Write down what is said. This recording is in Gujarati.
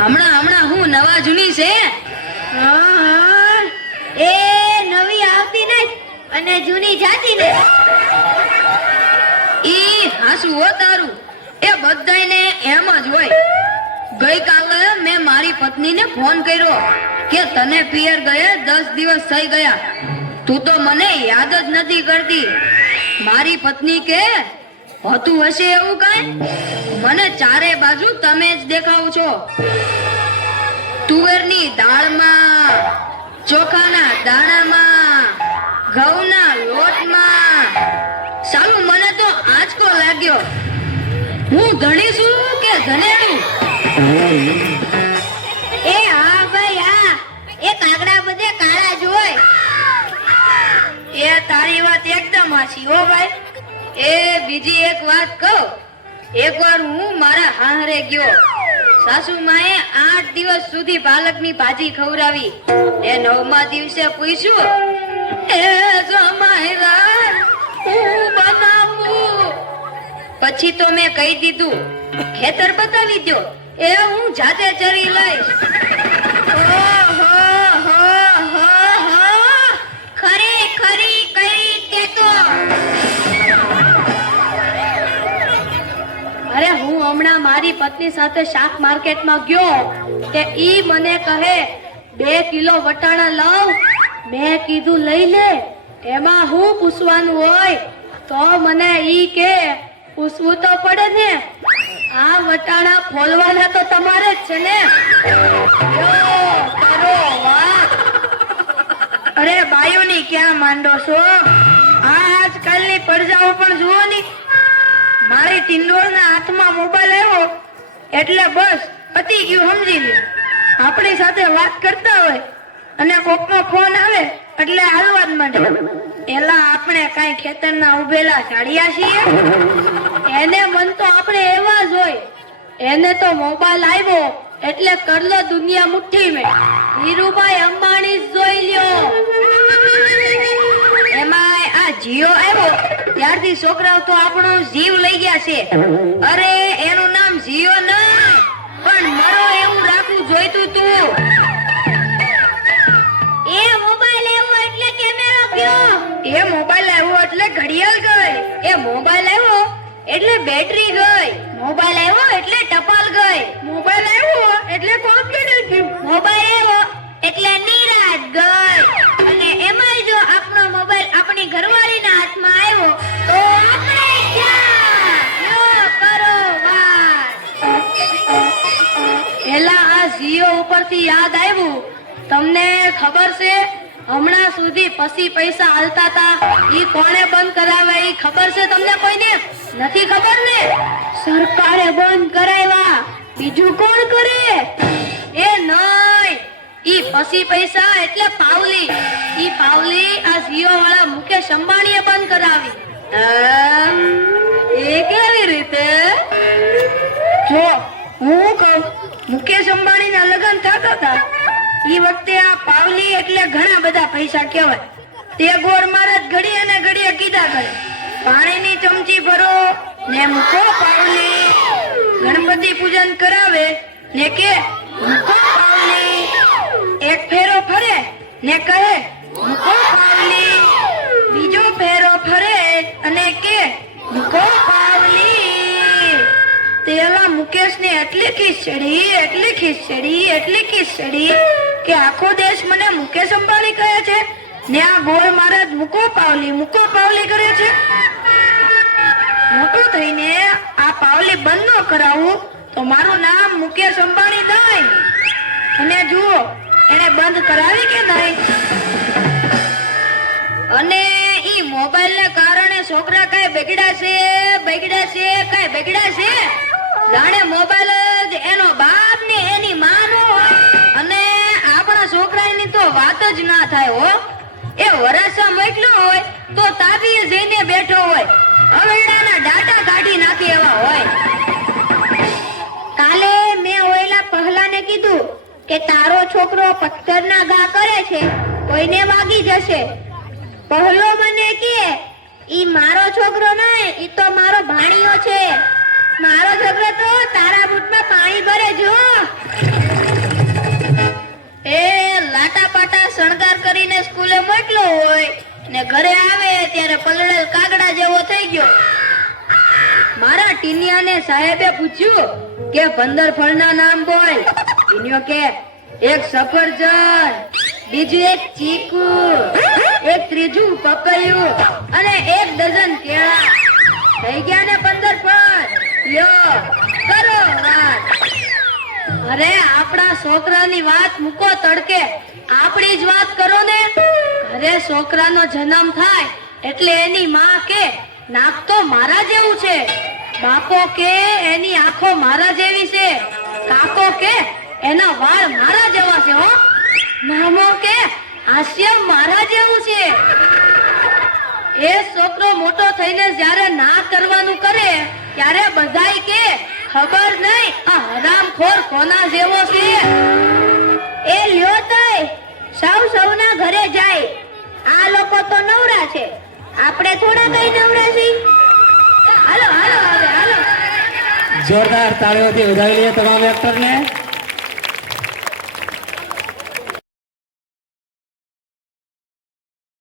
હમણાં હું નવા જૂની છે. હા એ નવી આવતી ને અને જૂની જાતી ને. ઈ હાસુ હો તારું. એ બધાયને એમ જ હોય. ગઈકાલે મેં મારી પત્નીને ફોન કર્યો કે તને પિયર ગયે 10 દિવસ થઈ ગયા, તું તો મને યાદ જ નથી કરતી. મારી પત્ની કે હોતું હશે એવું કઈ? મને ચારે બાજુ તમે જ દેખાવ છો. તુવેરની દાળમાં, ચોખાના દાણામાં, ઘઉંના લોટમાં. સાલું મને તો આંચકો લાગ્યો. હું ધણી છું કે ધનેડું? એ હા ભાઈ હા, એ કાગડા બધે કાળા જ હોય. એ તારી વાત એકદમ હાચી હો ભાઈ. એ બીજી એક વાત કહું. એકવાર હું મારા હાહરે ગયો. સાસુ માએ 8 દિવસ સુધી પાલકની ભાજી ખવડાવી. એ 9મા દિવસે પૂછ્યું, એ જમાઈદાર હું બનાવું? પછી તો મેં કહી દીધું, ખેતર બતાવી દો, એ હું જાતે ચરી લઈશ. ખરી કઈ તે તો. અરે હું હમણાં મારી પત્ની સાથે શાક માર્કેટમાં ગયો કે ઈ મને કહે 2 કિલો વટાણા લાવ. મેં કીધું લઈ લે, એમાં હું પૂછવાનું હોય? તો મને ઈ કે પૂછવું તો પડે ને, આ વટાણા ફોલવાના તો તમારે જ છે ને. અરે બાયુની ક્યાં માંડો છો? આજકાલની પ્રજાઓ પણ જુઓ ની. મારી ટિંડોળના હાથમાં મોબાઈલ આવ્યો એટલે બસ પતી ગયું, સમજી લે. આપણી સાથે વાત કરતા હોય અને કોકનો ફોન આવે એટલે હાલવા જ માંડે. એલા આપણે કાઈ ખેતરના ઉભેલા ઝાડિયા છીએ? એને મન તો આપણે એવા જ હોય. એને તો મોબાઈલ આવ્યો એટલે કરલો દુનિયા મુઠ્ઠી મેં. ધીરુભાઈ અંબાણી જ જોઈ લ્યો. એમાં આ જીઓ આવ્યો ત્યારથી છોકરાઓ તો આપણો જીવ લઈ ગયા છે. અરે એનું નામ જીઓ નહીં પણ મરો એવું રાખવું જોઈતું તું. એ મોબાઈલ આવ્યો એટલે કેમેરો ગયો. એ મોબાઈલ આવ્યો એટલે ઘડિયાળ ગઈ. એ મોબાઈલ આવ્યો એટલે બેટરી ગઈ. મોબાઈલ આવ્યો એટલે ટપાલ ગઈ. મોબાઈલ આવ્યો એટલે કોમ્પ્યુટર ગયું. મોબાઈલ આવ્યો એટલે નિરાત ગઈ. અને એમાંય જો આપણો મોબાઈલ આપણી ઘરવાળીના હાથમાં આવ્યો તો આપણે ક્યાં? યો કરો વાત. એલા આ જીઓ ઉપરથી યાદ આવ્યું, તમને ખબર છે હમણાં સુધી પછી પૈસા હાલતા હતા ઈ કોણે બંધ કરાવ્યા? ઈ ખબર છે તમને? કોઈને નથી ખબર ને? સરકારે બંધ કરાવ્યા. બીજું કોણ કરે? એ નહીં, ઈ પછી પૈસા એટલે પાવલી. ઈ પાવલી આ જીઓ વાળા મુકેશ અંબાણીએ બંધ કરાવી. એ કેવી રીતે? જો હું કહું, મુકેશ અંબાણીના લગ્ન થતા હતા ઈ વખતે આ પાવલી એટલે ઘણા બધા પૈસા કહેવાય. તે ગોર મહારાજ ઘડીએ ને ઘડીએ કીધા કરે, પાણીની ચમચી ભરો ને મૂકો પાવલી. ગણપતિ પૂજન કરાવે ને કે મૂકો પાવલી. એક ફેરો ફરે ને કહે મૂકો પાવલી. બીજો ફેરો ફરે અને કે મૂકો પાવલી. તેલા મુકેશને એટલી ખીચડી કે આખો દેશ મને મુકેશ અંબાણી કહે છે ને આ ગોળ મહારાજ મૂકો પાવલી કરે છે. મોટું થઈને આ પાવલી બંધ ન કરાવું તો મારું નામ મુકેશ અંબાણી નહીં. અને જુઓ એને બંધ કરાવી કે નહીં. અને ઈ મોબાઈલ ને કારણે છોકરા કઈ બગડ્યા છે. જાણે મોબાઈલ જ એનો બાપ ને એની માં નો હોય. અને આપણા છોકરાની તો વાત જ ના થાય હો. એ વરાસા મોકલો હોય તો તાવીએ જઈને બેઠો હોય, અવેડાના ડાટા કાઢી નાખી એવા હોય. કાલે મેં ઓયલા પહેલાને કીધું કે તારો છોકરો પથ્થરના ઘા કરે છે, કોઈને વાગી જશે. પહેલો મને કે ઈ મારો છોકરો નહીં, ઈ તો મારો ભાણિયો છે. મારો છોકરો તો તારા બૂટમાં પાણી ભરે જો. અત્યારે પલળેલ કાગડા જેવો થઈ ગયો. મારા ટીનિયાને સાહેબે પૂછ્યું કે 15 ફળના નામ બોલ. ટીનિયો કે એક સફરજન, બીજું એક ચીકુ, એક ત્રીજું પપૈયું અને 1 ડઝન કેળા. થઈ ગયા ને 15 ફળ. લ્યો કરો વાત. અરે આપણા છોકરાની વાત મૂકો તડકે, આપણી જ વાત કરો ને. ઘરે છોકરાનો જન્મ થાય એટલે એની માં કે નાક તો મારા જેવું છે, બાપો કે એની આંખો મારા જેવી છે, કાકો કે એના વાળ મારા જેવા છે, હો મામો કે હાસ્ય મારા જેવું છે. એ છોકરો મોટો થઈને જ્યારે ના કરવાનું કરે ત્યારે બધાય કે ખબર નહીં આ હરામખોર કોના જેવો છે. એ લ્યો તોય સૌના ઘરે જાય. આ લોકો તો નવરા છે, આપણે થોડા કઈ નવરા છીએ. હાલો હાલો હવે હાલો. જોરદાર તાળીઓથી વધાવી લઈએ તમામ એક્ટરને.